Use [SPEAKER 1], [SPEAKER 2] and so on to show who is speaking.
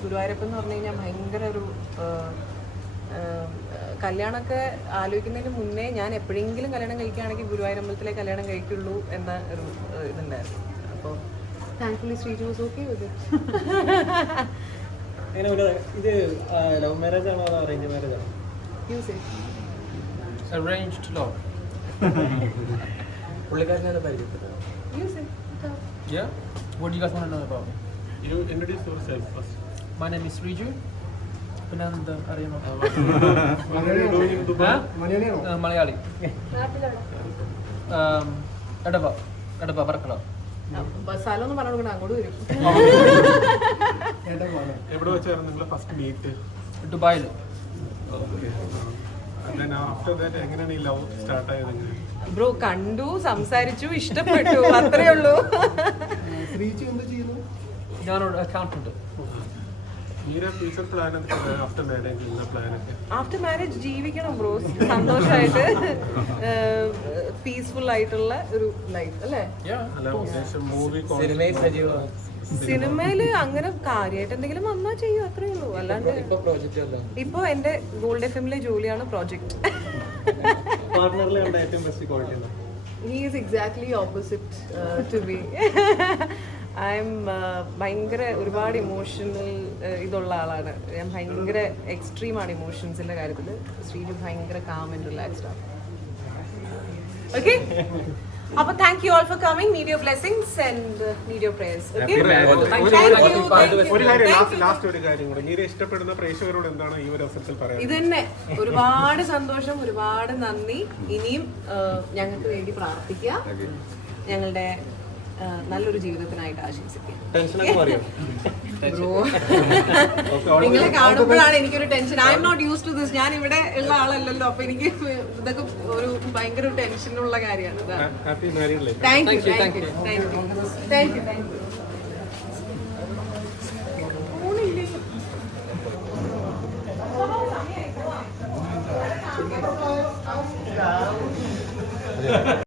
[SPEAKER 1] ഗുരുവായൂരപ്പൻ എന്ന് പറഞ്ഞു കഴിഞ്ഞാൽ ഭയങ്കര ഒരു കല്യാണമൊക്കെ ആലോചിക്കുന്നതിന് മുന്നേ ഞാൻ എപ്പോഴെങ്കിലും കല്യാണം കഴിക്കുകയാണെങ്കിൽ ഗുരുവായൂരമ്പലത്തിലെ കല്യാണം കഴിക്കുള്ളൂ എന്ന ഒരു ഇതുണ്ടായിരുന്നു. അപ്പോൾ thankfully Sreeju was okay with
[SPEAKER 2] ഇത് ലവ് മാരേജ് ആണോ അതോ അറേഞ്ച് മാരേജ് ആണോ?
[SPEAKER 3] Arranged love.
[SPEAKER 2] പുള്ളിക്കാരനെ പരിചയപ്പെട്ടത്.
[SPEAKER 3] Yeah? What do you guys want to know about me?
[SPEAKER 4] You introduce yourself first.
[SPEAKER 3] My name is Riju. Pinanda Ariyano.
[SPEAKER 4] What are you doing in Dubai?
[SPEAKER 3] Malayali. Edaba, Barakala.
[SPEAKER 1] സ്ഥലം ഒന്നും പറഞ്ഞു കൊടുക്കണം, അങ്ങോട്ട് വരും.
[SPEAKER 4] എവിടെ വെച്ചായിരുന്നു നിങ്ങൾ first meet?
[SPEAKER 3] Dubai.
[SPEAKER 4] And then after that എങ്ങനെയാണ് ഈ ലവ് സ്റ്റാർട്ട് ആയത്?
[SPEAKER 1] ബ്രോ കണ്ടു, സംസാരിച്ചു, ഇഷ്ടപ്പെട്ടു, അത്രേ ഉള്ളൂ.
[SPEAKER 3] ഞാനൊരു accountant.
[SPEAKER 4] Meera future plan after marriage ഉള്ള പ്ലാനൊക്കെ?
[SPEAKER 1] ആഫ്റ്റർ മാരേജ് ജീവിക്കണം ബ്രോ, സന്തോഷമായിട്ട് പീസ്ഫുൾ ആയിട്ടുള്ള ഒരു ലൈഫ് അല്ലേ?
[SPEAKER 4] അല്ല ഉദ്ദേശം മൂവി
[SPEAKER 1] സിനിമയില് അങ്ങനെ കാര്യമായിട്ട് എന്തെങ്കിലും വന്നാൽ ചെയ്യും, അത്രേ ഉള്ളൂ. അല്ലാണ്ട് ഇപ്പൊ എന്റെ ഗോൾഡ് എഫ്എമ്മിലെ ജോലിയാണ് project. He is exactly opposite to me. I'm ഭയങ്കര ഒരുപാട് ഇമോഷണൽ ഇതുള്ള ആളാണ് ഞാൻ. ഭയങ്കര എക്സ്ട്രീമാണ് ഇമോഷൻസിന്റെ കാര്യത്തിൽ. ശ്രീജു ഭയങ്കര കാം ആൻഡ് റിലാക്സ്ഡ് ആണ്. ഓക്കെ, അപ്പോൾ thank you all for coming. Need your blessings and need your prayers. Okay,
[SPEAKER 4] ഒരു കാര്യം, ലാസ്റ്റ് ഒരു കാര്യം കൂടെ, മീര ഇഷ്ടപ്പെടുന്ന പ്രേക്ഷകരോട് എന്താണ് ഈ ഒരു അവസരത്തിൽ പറയാൻ?
[SPEAKER 1] ഇത് തന്നെ, ഒരുപാട് സന്തോഷം, ഒരുപാട് നന്ദി. ഇനിയും ഞങ്ങൾക്ക് വേണ്ടി പ്രാർത്ഥിക്കുക, ഞങ്ങളുടെ നല്ലൊരു ജീവിതത്തിനായിട്ട് ആശംസിക്കുക. നിങ്ങളെ കാണുമ്പോഴാണ് എനിക്കൊരു tension. I'm not use to this. ഞാൻ ഇവിടെ ഉള്ള ആളല്ലല്ലോ, അപ്പൊ എനിക്ക് ഇതൊക്കെ ഒരു ഭയങ്കര ടെൻഷനുള്ള കാര്യമാണ്. Thank you, thank you, thank you, thank you, thank U.